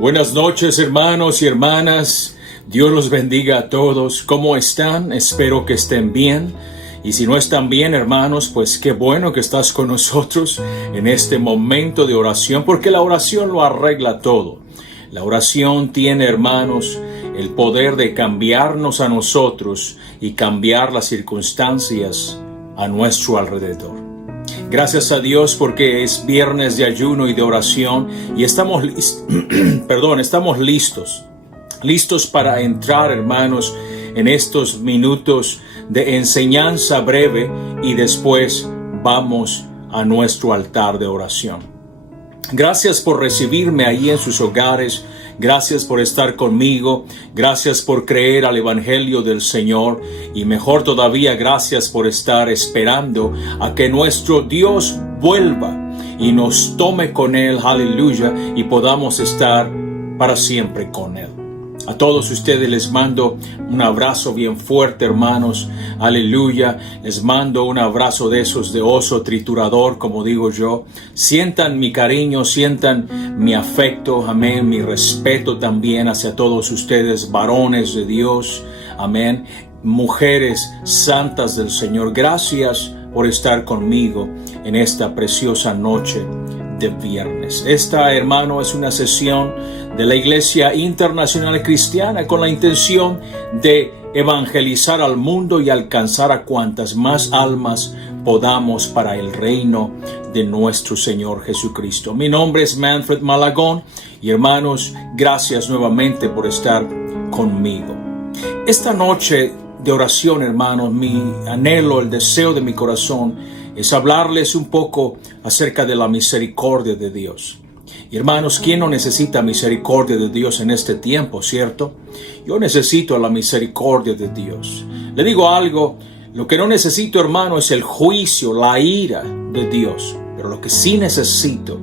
Buenas noches, hermanos y hermanas. Dios los bendiga a todos. ¿Cómo están? Espero que estén bien. Y si no están bien, hermanos, pues qué bueno que estás con nosotros en este momento de oración, porque la oración lo arregla todo. La oración tiene, hermanos, el poder de cambiarnos a nosotros y cambiar las circunstancias a nuestro alrededor. Gracias a Dios porque es viernes de ayuno y de oración y estamos listos para entrar, hermanos, en estos minutos de enseñanza breve y después vamos a nuestro altar de oración. Gracias por recibirme ahí en sus hogares. Gracias por estar conmigo. Gracias por creer al Evangelio del Señor. Y mejor todavía, gracias por estar esperando a que nuestro Dios vuelva y nos tome con Él, aleluya, y podamos estar para siempre con Él. A todos ustedes les mando un abrazo bien fuerte, hermanos, aleluya. Les mando un abrazo de esos de oso triturador, como digo yo. Sientan mi cariño, sientan mi afecto, amén, mi respeto también hacia todos ustedes, varones de Dios, amén, mujeres santas del Señor. Gracias por estar conmigo en esta preciosa noche de viernes. Esta, hermano, es una sesión de la Iglesia Internacional Cristiana con la intención de evangelizar al mundo y alcanzar a cuantas más almas podamos para el reino de nuestro Señor Jesucristo. Mi nombre es Manfred Malagón y, hermanos, gracias nuevamente por estar conmigo. Esta noche de oración, hermanos, mi anhelo, el deseo de mi corazón es hablarles un poco acerca de la misericordia de Dios. Y hermanos, ¿quién no necesita misericordia de Dios en este tiempo, cierto? Yo necesito la misericordia de Dios. Le digo algo, lo que no necesito, hermano, es el juicio, la ira de Dios. Pero lo que sí necesito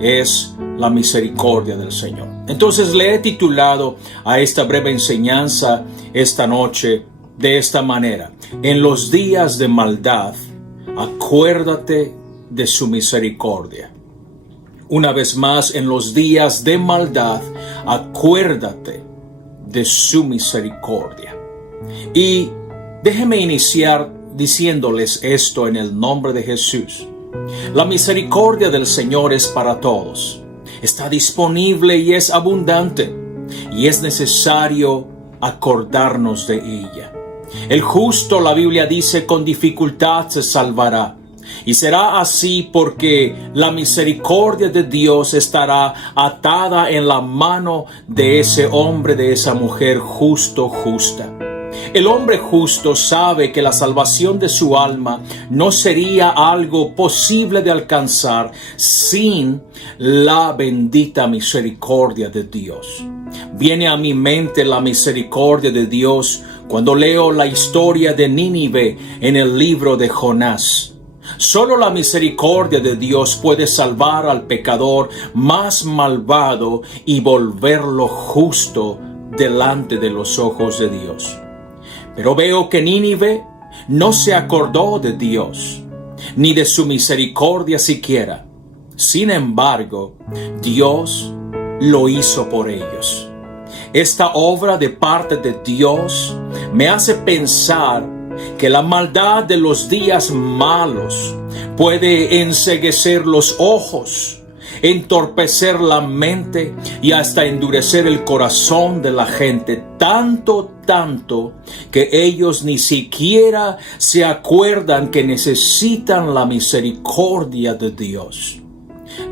es la misericordia del Señor. Entonces le he titulado a esta breve enseñanza esta noche de esta manera: en los días de maldad, acuérdate de su misericordia. Una vez más, en los días de maldad, acuérdate de su misericordia. Y déjeme iniciar diciéndoles esto en el nombre de Jesús. La misericordia del Señor es para todos. Está disponible y es abundante. Y es necesario acordarnos de ella. El justo, la Biblia dice, con dificultad se salvará. Y será así porque la misericordia de Dios estará atada en la mano de ese hombre, de esa mujer justa. El hombre justo sabe que la salvación de su alma no sería algo posible de alcanzar sin la bendita misericordia de Dios. Viene a mi mente la misericordia de Dios cuando leo la historia de Nínive en el libro de Jonás. Solo la misericordia de Dios puede salvar al pecador más malvado y volverlo justo delante de los ojos de Dios. Pero veo que Nínive no se acordó de Dios, ni de su misericordia siquiera. Sin embargo, Dios lo hizo por ellos. Esta obra de parte de Dios me hace pensar que la maldad de los días malos puede enceguecer los ojos, entorpecer la mente y hasta endurecer el corazón de la gente, tanto que ellos ni siquiera se acuerdan que necesitan la misericordia de Dios.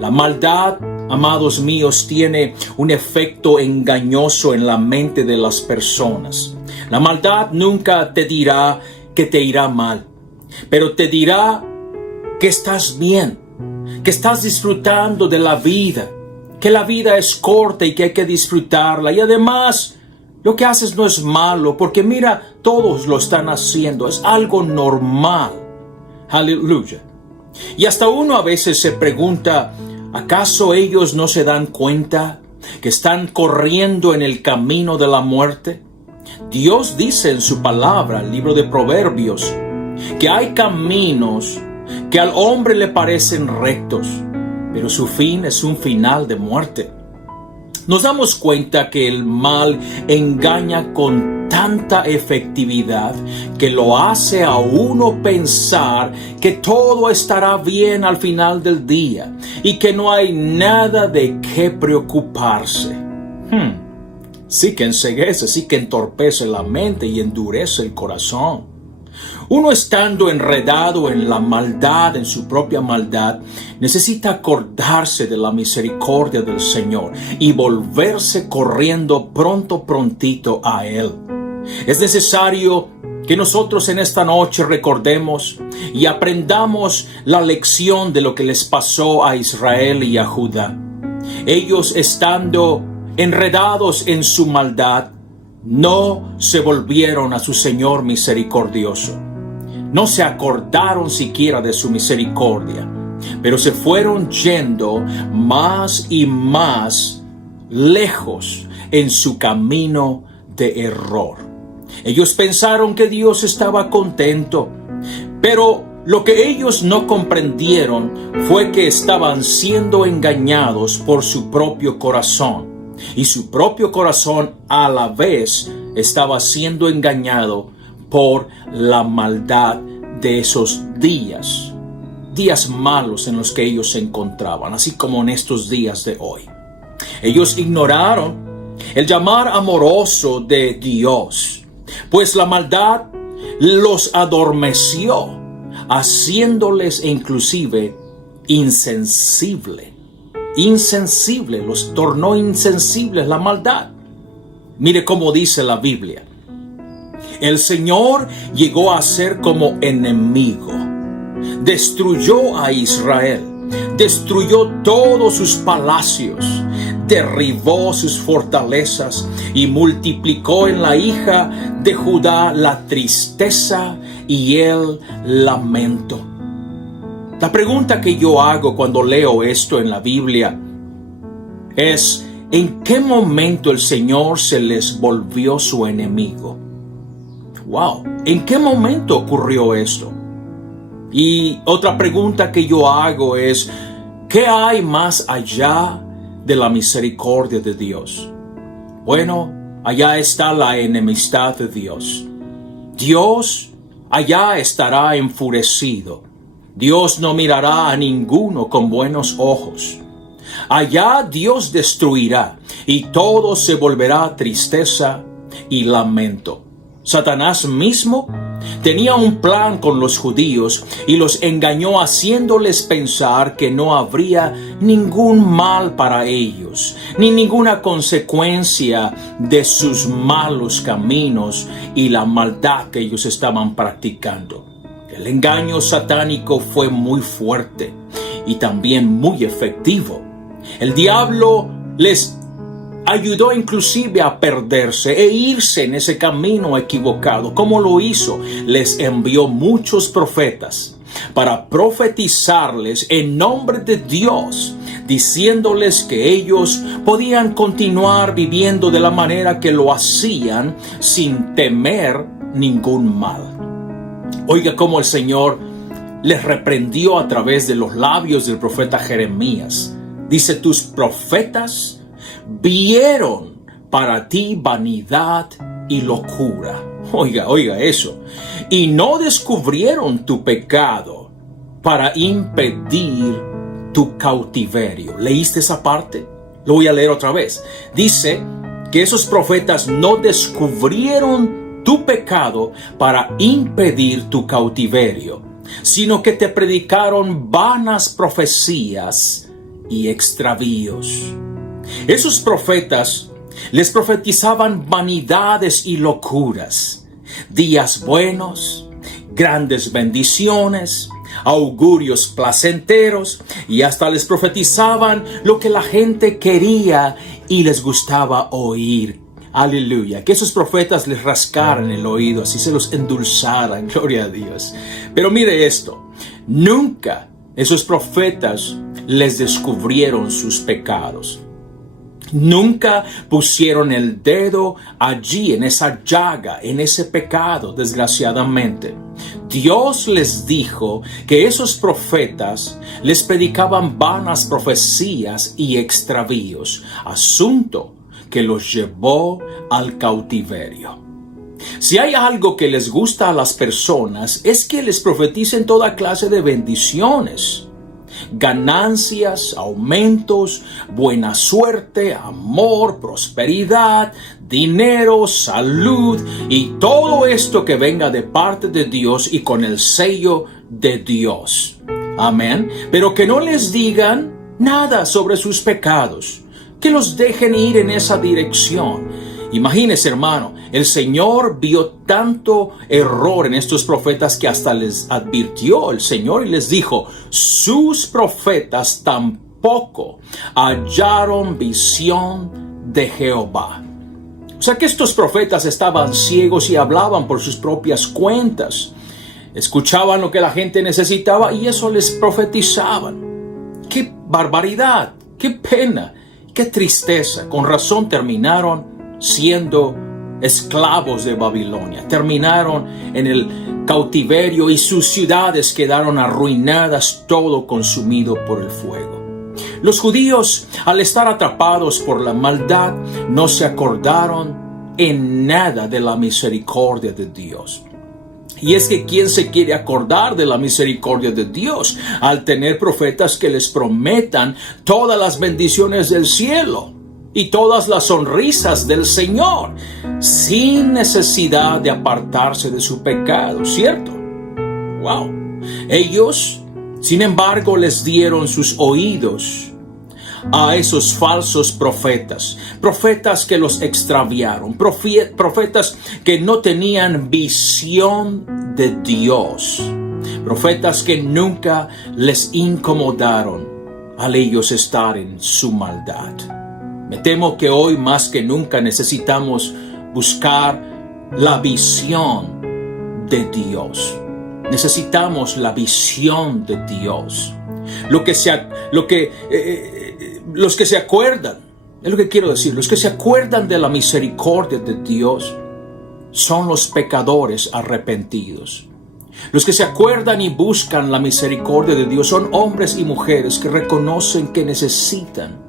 La maldad, amados míos, tiene un efecto engañoso en la mente de las personas. La maldad nunca te dirá que te irá mal, pero te dirá que estás bien, que estás disfrutando de la vida, que la vida es corta y que hay que disfrutarla. Y además, lo que haces no es malo, porque mira, todos lo están haciendo, es algo normal. Aleluya. Y hasta uno a veces se pregunta, ¿acaso ellos no se dan cuenta que están corriendo en el camino de la muerte? Dios dice en su palabra, el libro de Proverbios, que hay caminos que al hombre le parecen rectos, pero su fin es un final de muerte. Nos damos cuenta que el mal engaña con tanta efectividad que lo hace a uno pensar que todo estará bien al final del día y que no hay nada de qué preocuparse. Sí que enceguece, sí que entorpece la mente y endurece el corazón. Uno estando enredado en la maldad, en su propia maldad, necesita acordarse de la misericordia del Señor y volverse corriendo prontito a Él. Es necesario que nosotros en esta noche recordemos y aprendamos la lección de lo que les pasó a Israel y a Judá. Ellos estando enredados en su maldad, no se volvieron a su Señor misericordioso. No se acordaron siquiera de su misericordia, pero se fueron yendo más y más lejos en su camino de error. Ellos pensaron que Dios estaba contento, pero lo que ellos no comprendieron fue que estaban siendo engañados por su propio corazón. Y su propio corazón a la vez estaba siendo engañado por la maldad de esos días malos en los que ellos se encontraban, así como en estos días de hoy. Ellos ignoraron el llamar amoroso de Dios, pues la maldad los adormeció, haciéndoles inclusive insensibles, los tornó insensibles la maldad. Mire cómo dice la Biblia. El Señor llegó a ser como enemigo. Destruyó a Israel, destruyó todos sus palacios, derribó sus fortalezas y multiplicó en la hija de Judá la tristeza y el lamento. La pregunta que yo hago cuando leo esto en la Biblia es: ¿en qué momento el Señor se les volvió su enemigo? Wow, ¿en qué momento ocurrió esto? Y otra pregunta que yo hago es: ¿qué hay más allá de la misericordia de Dios? Bueno, allá está la enemistad de Dios. Dios allá estará enfurecido. Dios no mirará a ninguno con buenos ojos. Allá Dios destruirá y todo se volverá tristeza y lamento. Satanás mismo tenía un plan con los judíos y los engañó haciéndoles pensar que no habría ningún mal para ellos, ni ninguna consecuencia de sus malos caminos y la maldad que ellos estaban practicando. El engaño satánico fue muy fuerte y también muy efectivo. El diablo les ayudó inclusive a perderse e irse en ese camino equivocado. ¿Cómo lo hizo? Les envió muchos profetas para profetizarles en nombre de Dios, diciéndoles que ellos podían continuar viviendo de la manera que lo hacían sin temer ningún mal. Oiga cómo el Señor les reprendió a través de los labios del profeta Jeremías. Dice: tus profetas vieron para ti vanidad y locura. Oiga eso. Y no descubrieron tu pecado para impedir tu cautiverio. ¿Leíste esa parte? Lo voy a leer otra vez. Dice que esos profetas no descubrieron tu pecado para impedir tu cautiverio, sino que te predicaron vanas profecías y extravíos. Esos profetas les profetizaban vanidades y locuras, días buenos, grandes bendiciones, augurios placenteros, y hasta les profetizaban lo que la gente quería y les gustaba oír. Aleluya, que esos profetas les rascaran el oído, así se los endulzaran, gloria a Dios. Pero mire esto, nunca esos profetas les descubrieron sus pecados. Nunca pusieron el dedo allí, en esa llaga, en ese pecado, desgraciadamente. Dios les dijo que esos profetas les predicaban vanas profecías y extravíos, asunto que los llevó al cautiverio. Si hay algo que les gusta a las personas, es que les profeticen toda clase de bendiciones, ganancias, aumentos, buena suerte, amor, prosperidad, dinero, salud y todo esto que venga de parte de Dios y con el sello de Dios. Amén. Pero que no les digan nada sobre sus pecados, que los dejen ir en esa dirección. Imagínese, hermano, el Señor vio tanto error en estos profetas que hasta les advirtió el Señor y les dijo: sus profetas tampoco hallaron visión de Jehová. O sea que estos profetas estaban ciegos y hablaban por sus propias cuentas. Escuchaban lo que la gente necesitaba y eso les profetizaban. ¡Qué barbaridad! ¡Qué pena! ¡Qué tristeza! Con razón terminaron siendo esclavos de Babilonia. Terminaron en el cautiverio y sus ciudades quedaron arruinadas, todo consumido por el fuego. Los judíos, al estar atrapados por la maldad, no se acordaron en nada de la misericordia de Dios. Y es que ¿quién se quiere acordar de la misericordia de Dios al tener profetas que les prometan todas las bendiciones del cielo y todas las sonrisas del Señor, sin necesidad de apartarse de su pecado, ¿cierto? ¡Wow! Ellos, sin embargo, les dieron sus oídos a esos falsos profetas, profetas que los extraviaron, profetas que no tenían visión de Dios, profetas que nunca les incomodaron al ellos estar en su maldad. Me temo que hoy más que nunca necesitamos buscar la visión de Dios. Necesitamos la visión de Dios. Los que se acuerdan, es lo que quiero decir, los que se acuerdan de la misericordia de Dios son los pecadores arrepentidos. Los que se acuerdan y buscan la misericordia de Dios son hombres y mujeres que reconocen que necesitan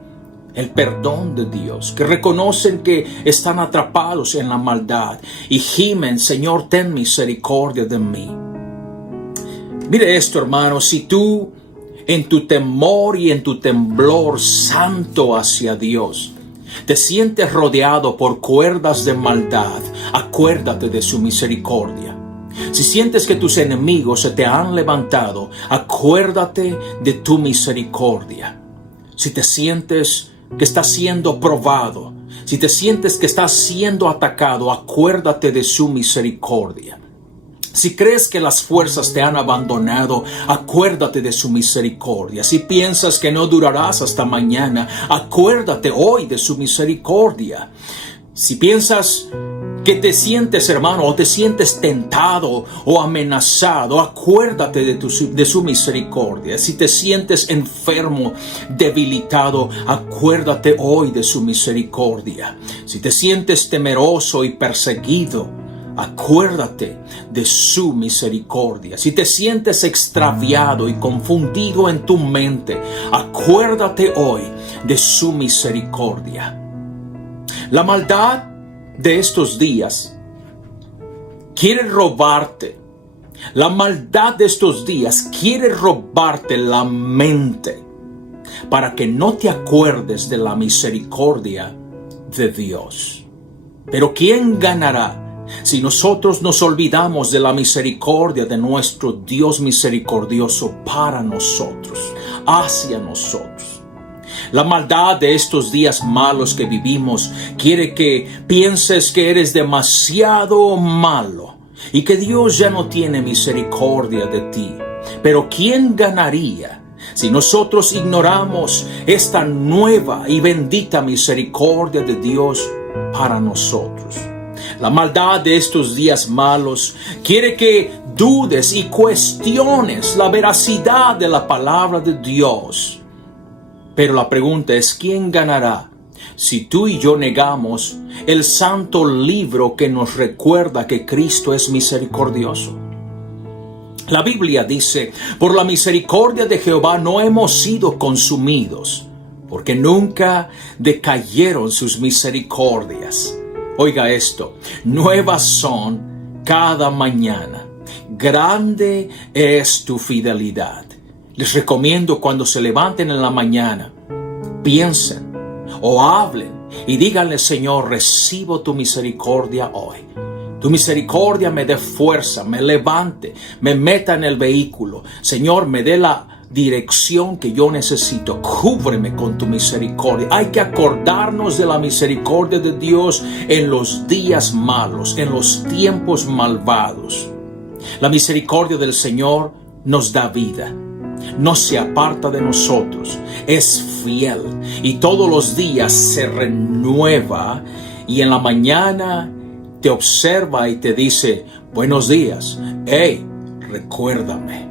el perdón de Dios, que reconocen que están atrapados en la maldad y gimen: Señor, ten misericordia de mí. Mire esto, hermano, si tú en tu temor y en tu temblor santo hacia Dios te sientes rodeado por cuerdas de maldad, acuérdate de su misericordia. Si sientes que tus enemigos se te han levantado, acuérdate de tu misericordia. Si te sientes que estás siendo probado, si te sientes que estás siendo atacado, acuérdate de su misericordia. Si crees que las fuerzas te han abandonado, acuérdate de su misericordia. Si piensas que no durarás hasta mañana, acuérdate hoy de su misericordia. Si piensas que te sientes, hermano, o te sientes tentado o amenazado, acuérdate de su misericordia. Si te sientes enfermo, debilitado, acuérdate hoy de su misericordia. Si te sientes temeroso y perseguido, acuérdate de su misericordia. Si te sientes extraviado y confundido en tu mente, acuérdate hoy de su misericordia. La maldad de estos días quiere robarte. La maldad de estos días quiere robarte la mente para que no te acuerdes de la misericordia de Dios. Pero ¿quién ganará si nosotros nos olvidamos de la misericordia de nuestro Dios misericordioso para nosotros, hacia nosotros? La maldad de estos días malos que vivimos quiere que pienses que eres demasiado malo y que Dios ya no tiene misericordia de ti. Pero ¿quién ganaría si nosotros ignoramos esta nueva y bendita misericordia de Dios para nosotros? La maldad de estos días malos quiere que dudes y cuestiones la veracidad de la palabra de Dios. Pero la pregunta es, ¿quién ganará si tú y yo negamos el santo libro que nos recuerda que Cristo es misericordioso. La Biblia dice, por la misericordia de Jehová no hemos sido consumidos, porque nunca decayeron sus misericordias. Oiga esto, nuevas son cada mañana. Grande es tu fidelidad. Les recomiendo cuando se levanten en la mañana, piensen o hablen y díganle: Señor, recibo tu misericordia hoy. Tu misericordia me dé fuerza, me levante, me meta en el vehículo. Señor, me dé la dirección que yo necesito. Cúbreme con tu misericordia. Hay que acordarnos de la misericordia de Dios en los días malos, en los tiempos malvados. La misericordia del Señor nos da vida. No se aparta de nosotros. Es fiel y todos los días se renueva, y en la mañana te observa y te dice: buenos días. Hey, recuérdame,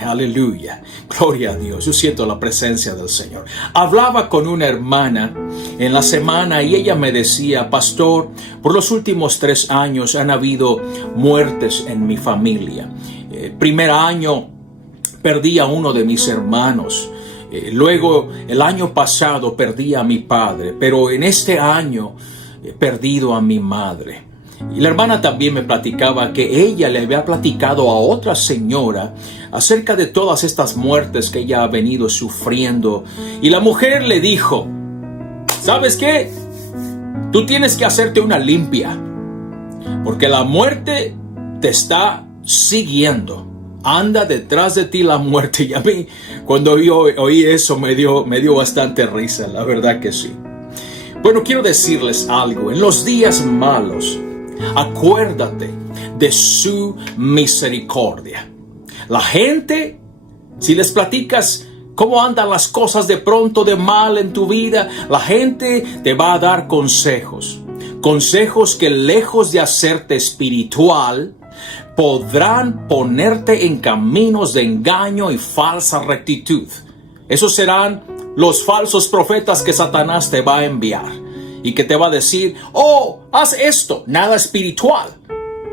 aleluya, gloria a Dios. Yo siento la presencia del Señor. Hablaba con una hermana en la semana y ella me decía: pastor, por los últimos 3 años han habido muertes en mi familia. Primer año perdí a uno de mis hermanos. Luego el año pasado perdí a mi padre, pero en este año he perdido a mi madre. Y la hermana también me platicaba que ella le había platicado a otra señora acerca de todas estas muertes que ella ha venido sufriendo. Y la mujer le dijo: ¿sabes qué? Tú tienes que hacerte una limpia, porque la muerte te está siguiendo. Anda detrás de ti la muerte. Y a mí, cuando yo oí eso, me dio bastante risa, la verdad que sí. Bueno, quiero decirles algo. En los días malos, acuérdate de su misericordia. La gente, si les platicas cómo andan las cosas de pronto de mal en tu vida, la gente te va a dar consejos. Consejos que, lejos de hacerte espiritual, podrán ponerte en caminos de engaño y falsa rectitud. Esos serán los falsos profetas que Satanás te va a enviar y que te va a decir: oh, haz esto, nada espiritual.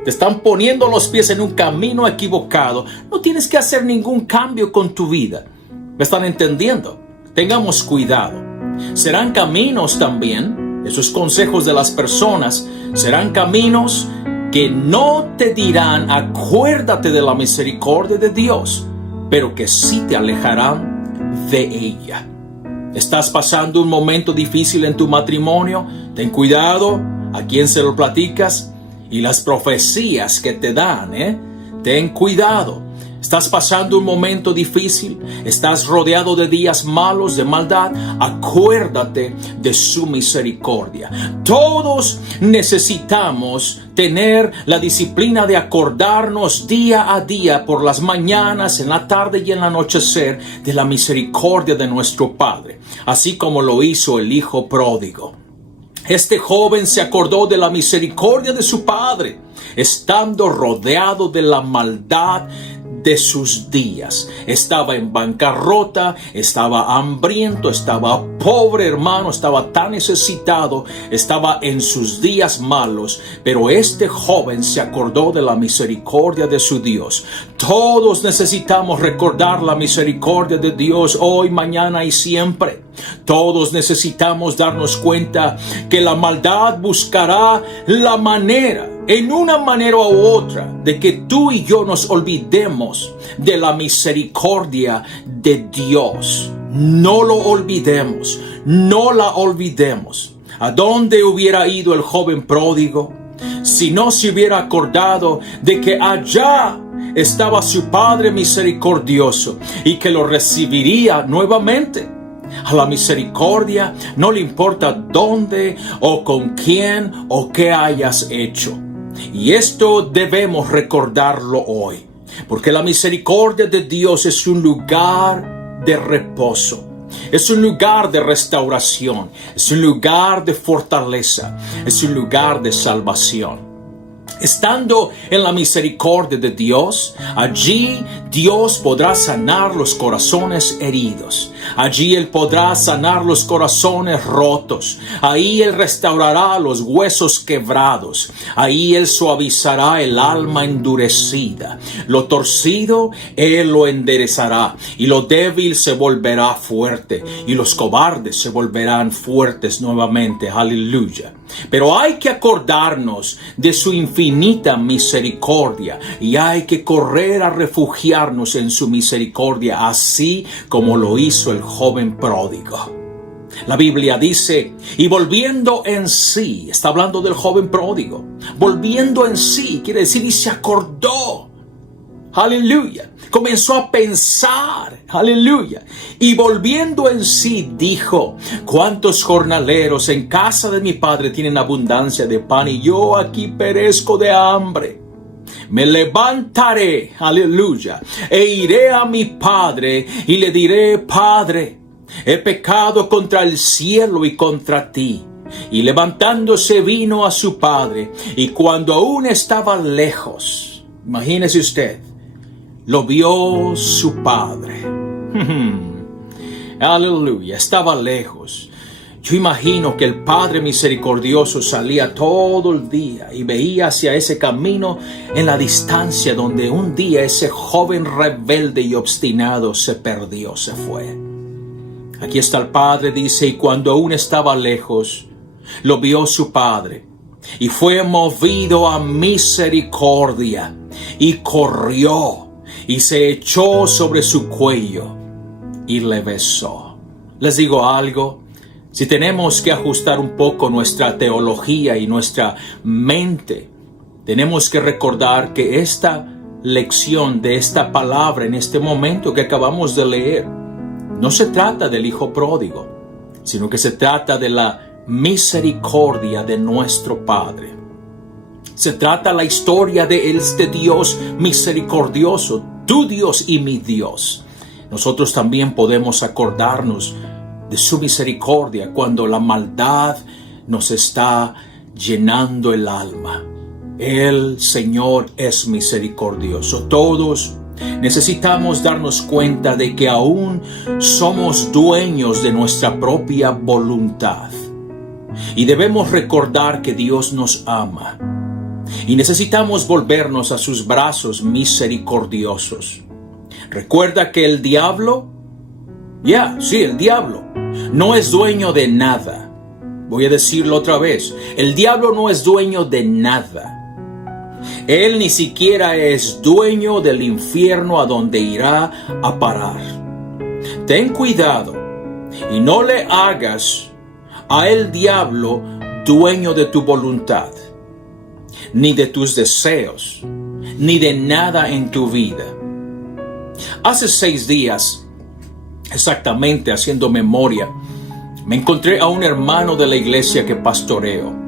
Te están poniendo los pies en un camino equivocado. No tienes que hacer ningún cambio con tu vida. ¿Me están entendiendo? Tengamos cuidado. Serán caminos también, esos consejos de las personas, serán caminos que no te dirán: acuérdate de la misericordia de Dios, pero que sí te alejarán de ella. ¿Estás pasando un momento difícil en tu matrimonio? Ten cuidado a quién se lo platicas y las profecías que te dan, Ten cuidado. ¿Estás pasando un momento difícil? ¿Estás rodeado de días malos, de maldad? Acuérdate de su misericordia. Todos necesitamos tener la disciplina de acordarnos día a día, por las mañanas, en la tarde y en el anochecer, de la misericordia de nuestro Padre, así como lo hizo el hijo pródigo. Este joven se acordó de la misericordia de su padre, estando rodeado de la maldad de sus días. Estaba en bancarrota, estaba hambriento, estaba pobre, hermano, estaba tan necesitado, estaba en sus días malos, pero este joven se acordó de la misericordia de su Dios. Todos necesitamos recordar la misericordia de Dios hoy, mañana y siempre. Todos necesitamos darnos cuenta que la maldad buscará la manera, en una manera u otra, de que tú y yo nos olvidemos de la misericordia de Dios. No lo olvidemos, no la olvidemos. ¿A dónde hubiera ido el joven pródigo si no se hubiera acordado de que allá estaba su Padre misericordioso y que lo recibiría nuevamente? A la misericordia no le importa dónde o con quién o qué hayas hecho. Y esto debemos recordarlo hoy, porque la misericordia de Dios es un lugar de reposo, es un lugar de restauración, es un lugar de fortaleza, es un lugar de salvación. Estando en la misericordia de Dios, allí Dios podrá sanar los corazones heridos. Allí Él podrá sanar los corazones rotos. Ahí Él restaurará los huesos quebrados. Ahí Él suavizará el alma endurecida. Lo torcido Él lo enderezará. Y lo débil se volverá fuerte. Y los cobardes se volverán fuertes nuevamente. Aleluya. Pero hay que acordarnos de su infinita misericordia y hay que correr a refugiarnos en su misericordia, así como lo hizo el joven pródigo. La Biblia dice, y volviendo en sí, está hablando del joven pródigo, volviendo en sí, quiere decir, y se acordó. Aleluya. Comenzó a pensar, aleluya, y volviendo en sí dijo, ¿cuántos jornaleros en casa de mi padre tienen abundancia de pan y yo aquí perezco de hambre? Me levantaré, aleluya, e iré a mi padre y le diré, Padre, he pecado contra el cielo y contra ti. Y levantándose vino a su padre, y cuando aún estaba lejos, imagínese usted, lo vio su padre. Aleluya, estaba lejos. Yo imagino que el Padre misericordioso salía todo el día y veía hacia ese camino en la distancia donde un día ese joven rebelde y obstinado se perdió, se fue. Aquí está el Padre, dice, y cuando aún estaba lejos, lo vio su Padre y fue movido a misericordia y corrió y se echó sobre su cuello y le besó. Les digo algo, si tenemos que ajustar un poco nuestra teología y nuestra mente, tenemos que recordar que esta lección de esta palabra en este momento que acabamos de leer, no se trata del hijo pródigo, sino que se trata de la misericordia de nuestro Padre. Se trata la historia de este Dios misericordioso, tu Dios y mi Dios. Nosotros también podemos acordarnos de su misericordia cuando la maldad nos está llenando el alma. El Señor es misericordioso. Todos necesitamos darnos cuenta de que aún somos dueños de nuestra propia voluntad. Y debemos recordar que Dios nos ama. Y necesitamos volvernos a sus brazos misericordiosos. Recuerda que el diablo, el diablo no es dueño de nada. Voy a decirlo otra vez. El diablo no es dueño de nada. Él ni siquiera es dueño del infierno a donde irá a parar. Ten cuidado y no le hagas a el diablo dueño de tu voluntad, ni de tus deseos, ni de nada en tu vida. Hace 6 días, exactamente haciendo memoria, me encontré a un hermano de la iglesia que pastoreo.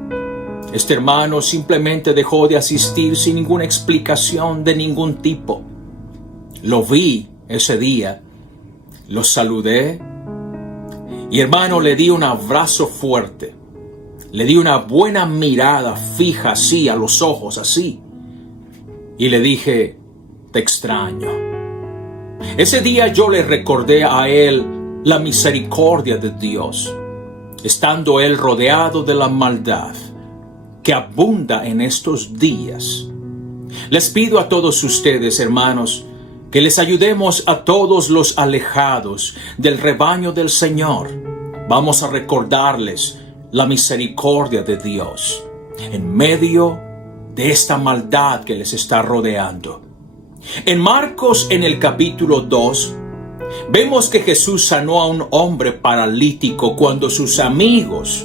Este hermano simplemente dejó de asistir sin ninguna explicación de ningún tipo. Lo vi ese día, lo saludé y hermano le di un abrazo fuerte. Le di una buena mirada fija así a los ojos así y le dije, te extraño. Ese día yo le recordé a él la misericordia de Dios, estando él rodeado de la maldad que abunda en estos días. Les pido a todos ustedes, hermanos, que les ayudemos a todos los alejados del rebaño del Señor. Vamos a recordarles la misericordia de Dios en medio de esta maldad que les está rodeando. En Marcos, en el capítulo 2, vemos que Jesús sanó a un hombre paralítico cuando sus amigos,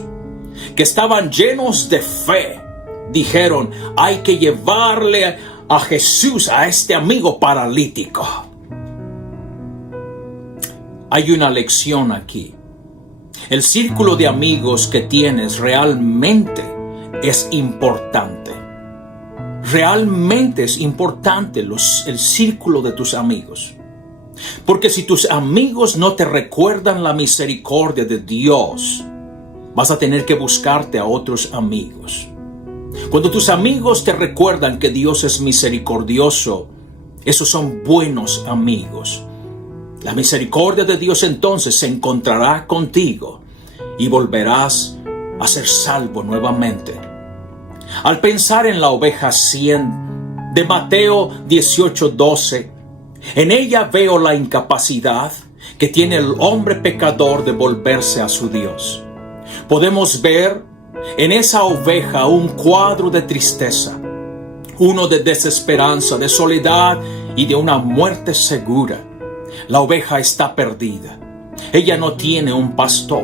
que estaban llenos de fe, dijeron, hay que llevarle a Jesús a este amigo paralítico. Hay una lección aquí. El círculo de amigos que tienes realmente es importante. Realmente es importante el círculo de tus amigos. Porque si tus amigos no te recuerdan la misericordia de Dios, vas a tener que buscarte a otros amigos. Cuando tus amigos te recuerdan que Dios es misericordioso, esos son buenos amigos. La misericordia de Dios entonces se encontrará contigo y volverás a ser salvo nuevamente. Al pensar en la oveja 100 de Mateo 18:12, en ella veo la incapacidad que tiene el hombre pecador de volverse a su Dios. Podemos ver en esa oveja un cuadro de tristeza, uno de desesperanza, de soledad y de una muerte segura. La oveja está perdida. Ella no tiene un pastor.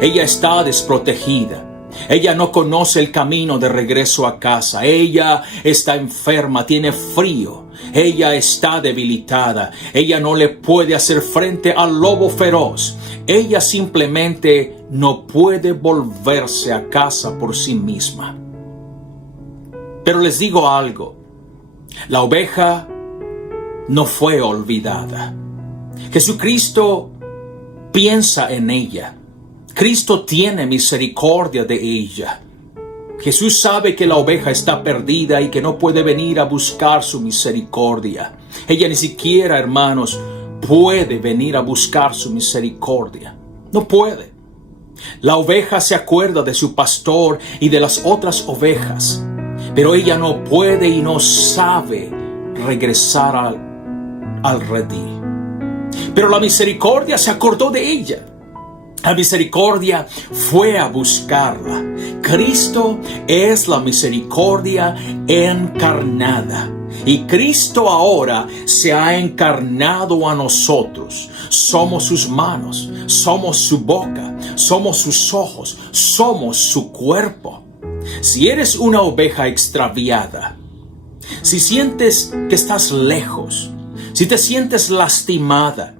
Ella está desprotegida. Ella no conoce el camino de regreso a casa. Ella está enferma, tiene frío. Ella está debilitada. Ella no le puede hacer frente al lobo feroz. Ella simplemente no puede volverse a casa por sí misma. Pero les digo algo. La oveja no fue olvidada. Jesucristo piensa en ella. Cristo tiene misericordia de ella. Jesús sabe que la oveja está perdida y que no puede venir a buscar su misericordia. Ella ni siquiera, hermanos, puede venir a buscar su misericordia. No puede. La oveja se acuerda de su pastor y de las otras ovejas, pero ella no puede y no sabe regresar al redil. Pero la misericordia se acordó de ella. La misericordia fue a buscarla. Cristo es la misericordia encarnada. Y Cristo ahora se ha encarnado a nosotros. Somos sus manos, somos su boca, somos sus ojos, somos su cuerpo. Si eres una oveja extraviada, si sientes que estás lejos, si te sientes lastimada,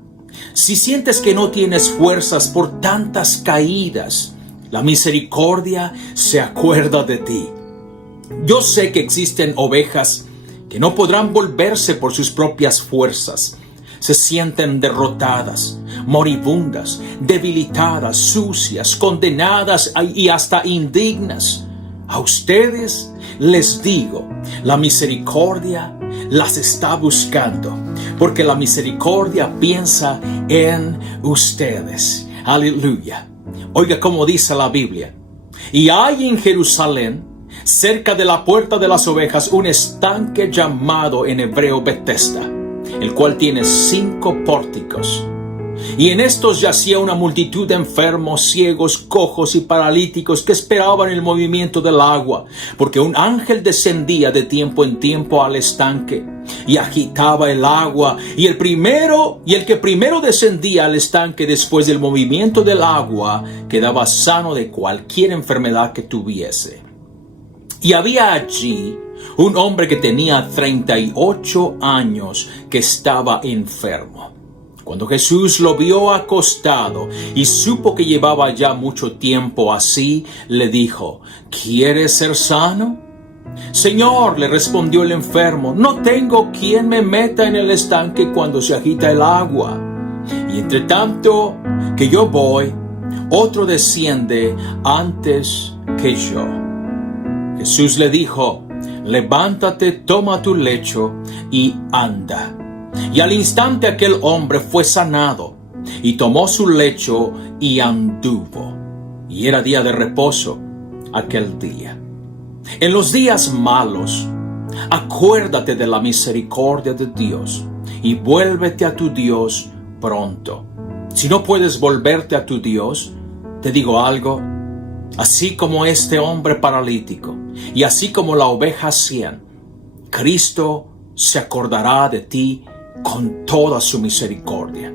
si sientes que no tienes fuerzas por tantas caídas, la misericordia se acuerda de ti. Yo sé que existen ovejas que no podrán volverse por sus propias fuerzas. Se sienten derrotadas, moribundas, debilitadas, sucias, condenadas y hasta indignas. A ustedes les digo, la misericordia las está buscando, porque la misericordia piensa en ustedes. Aleluya. Oiga cómo dice la Biblia. Y hay en Jerusalén, cerca de la puerta de las ovejas, un estanque llamado en hebreo Betesda, el cual tiene 5 pórticos. Y en estos yacía una multitud de enfermos, ciegos, cojos y paralíticos que esperaban el movimiento del agua, porque un ángel descendía de tiempo en tiempo al estanque y agitaba el agua, y el que primero descendía al estanque después del movimiento del agua quedaba sano de cualquier enfermedad que tuviese. Y había allí un hombre que tenía 38 años que estaba enfermo. Cuando Jesús lo vio acostado y supo que llevaba ya mucho tiempo así, le dijo, ¿quieres ser sano? Señor, le respondió el enfermo, no tengo quien me meta en el estanque cuando se agita el agua. Y entre tanto que yo voy, otro desciende antes que yo. Jesús le dijo, levántate, toma tu lecho y anda. Y al instante aquel hombre fue sanado, y tomó su lecho y anduvo. Y era día de reposo aquel día. En los días malos, acuérdate de la misericordia de Dios, y vuélvete a tu Dios pronto. Si no puedes volverte a tu Dios, te digo algo, así como este hombre paralítico, y así como la oveja 100, Cristo se acordará de ti con toda su misericordia.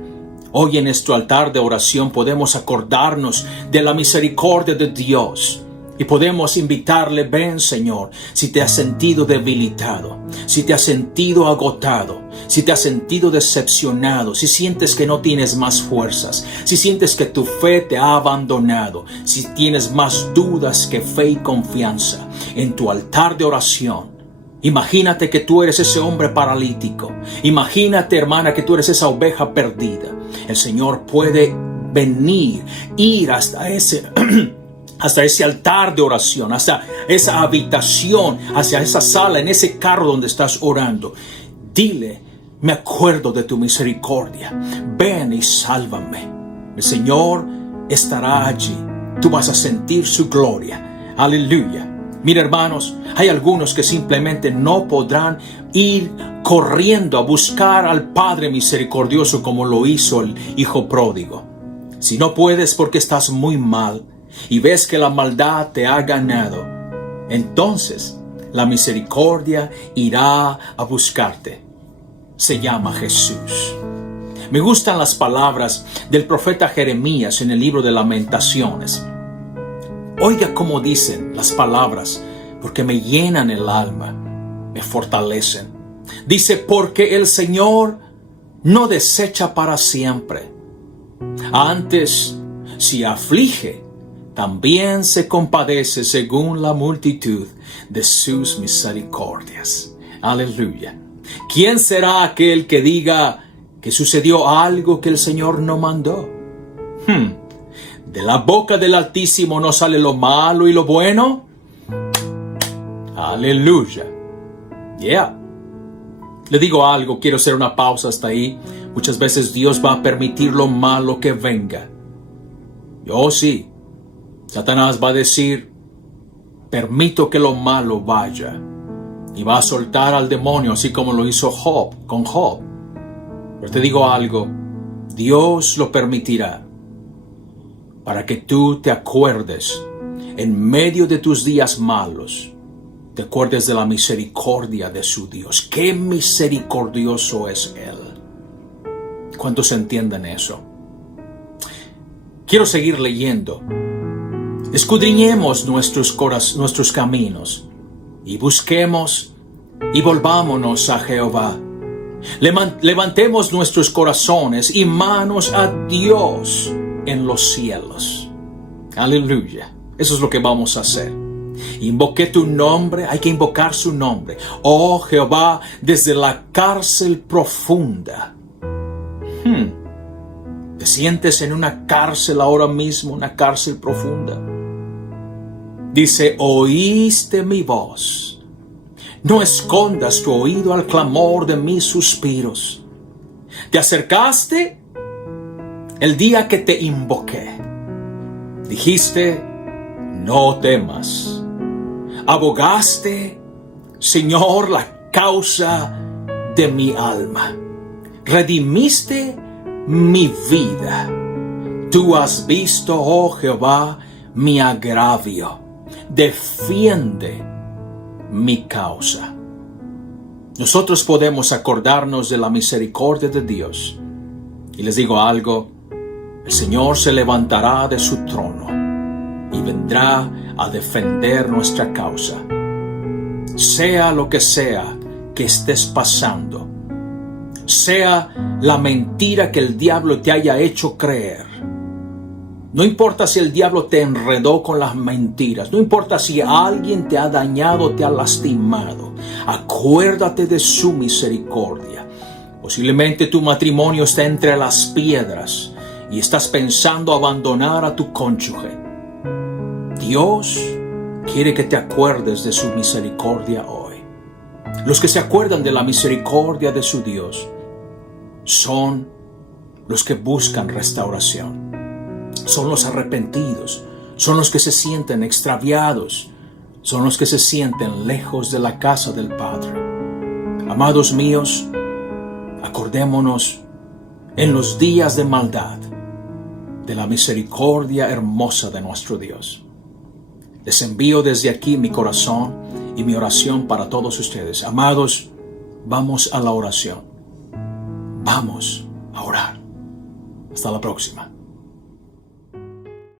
Hoy en nuestro altar de oración podemos acordarnos de la misericordia de Dios y podemos invitarle, ven Señor, si te has sentido debilitado, si te has sentido agotado, si te has sentido decepcionado, si sientes que no tienes más fuerzas, si sientes que tu fe te ha abandonado, si tienes más dudas que fe y confianza, en tu altar de oración, imagínate que tú eres ese hombre paralítico. Imagínate, hermana, que tú eres esa oveja perdida. El Señor puede venir, ir hasta ese hasta ese altar de oración, hasta esa habitación, hacia esa sala, en ese carro donde estás orando. Dile: me acuerdo de tu misericordia, ven y sálvame. El Señor estará allí, tú vas a sentir su gloria. Aleluya. Mira, hermanos, hay algunos que simplemente no podrán ir corriendo a buscar al Padre misericordioso como lo hizo el hijo pródigo. Si no puedes porque estás muy mal y ves que la maldad te ha ganado, entonces la misericordia irá a buscarte. Se llama Jesús. Me gustan las palabras del profeta Jeremías en el libro de Lamentaciones. Oiga cómo dicen las palabras, porque me llenan el alma, me fortalecen. Dice: porque el Señor no desecha para siempre. Antes, si aflige, también se compadece según la multitud de sus misericordias. Aleluya. ¿Quién será aquel que diga que sucedió algo que el Señor no mandó? ¿De la boca del Altísimo no sale lo malo y lo bueno? Aleluya. Yeah. Le digo algo, quiero hacer una pausa hasta ahí. Muchas veces Dios va a permitir lo malo que venga. Yo sí. Satanás va a decir: permito que lo malo vaya. Y va a soltar al demonio, así como lo hizo Job, con Job. Pero te digo algo, Dios lo permitirá para que tú te acuerdes en medio de tus días malos, te acuerdes de la misericordia de su Dios. ¡Qué misericordioso es Él! ¿Cuántos entienden eso? Quiero seguir leyendo. Escudriñemos nuestros caminos y busquemos y volvámonos a Jehová. Levantemos nuestros corazones y manos a Dios en los cielos. Aleluya. Eso es lo que vamos a hacer. Invoqué tu nombre, hay que invocar su nombre. Oh Jehová, desde la cárcel profunda. ¿Te sientes en una cárcel ahora mismo, una cárcel profunda? Dice: oíste mi voz. No escondas tu oído al clamor de mis suspiros. Te acercaste el día que te invoqué. Dijiste: no temas. Abogaste, Señor, la causa de mi alma. Redimiste mi vida. Tú has visto, oh Jehová, mi agravio. Defiende mi causa. Nosotros podemos acordarnos de la misericordia de Dios. Y les digo algo: el Señor se levantará de su trono y vendrá a defender nuestra causa. Sea lo que sea que estés pasando, sea la mentira que el diablo te haya hecho creer. No importa si el diablo te enredó con las mentiras, no importa si alguien te ha dañado, te ha lastimado. Acuérdate de su misericordia. Posiblemente tu matrimonio está entre las piedras y estás pensando abandonar a tu cónyuge. Dios quiere que te acuerdes de su misericordia hoy. Los que se acuerdan de la misericordia de su Dios son los que buscan restauración. Son los arrepentidos, son los que se sienten extraviados, son los que se sienten lejos de la casa del Padre. Amados míos, acordémonos en los días de maldad de la misericordia hermosa de nuestro Dios. Les envío desde aquí mi corazón y mi oración para todos ustedes. Amados, vamos a la oración. Vamos a orar. Hasta la próxima.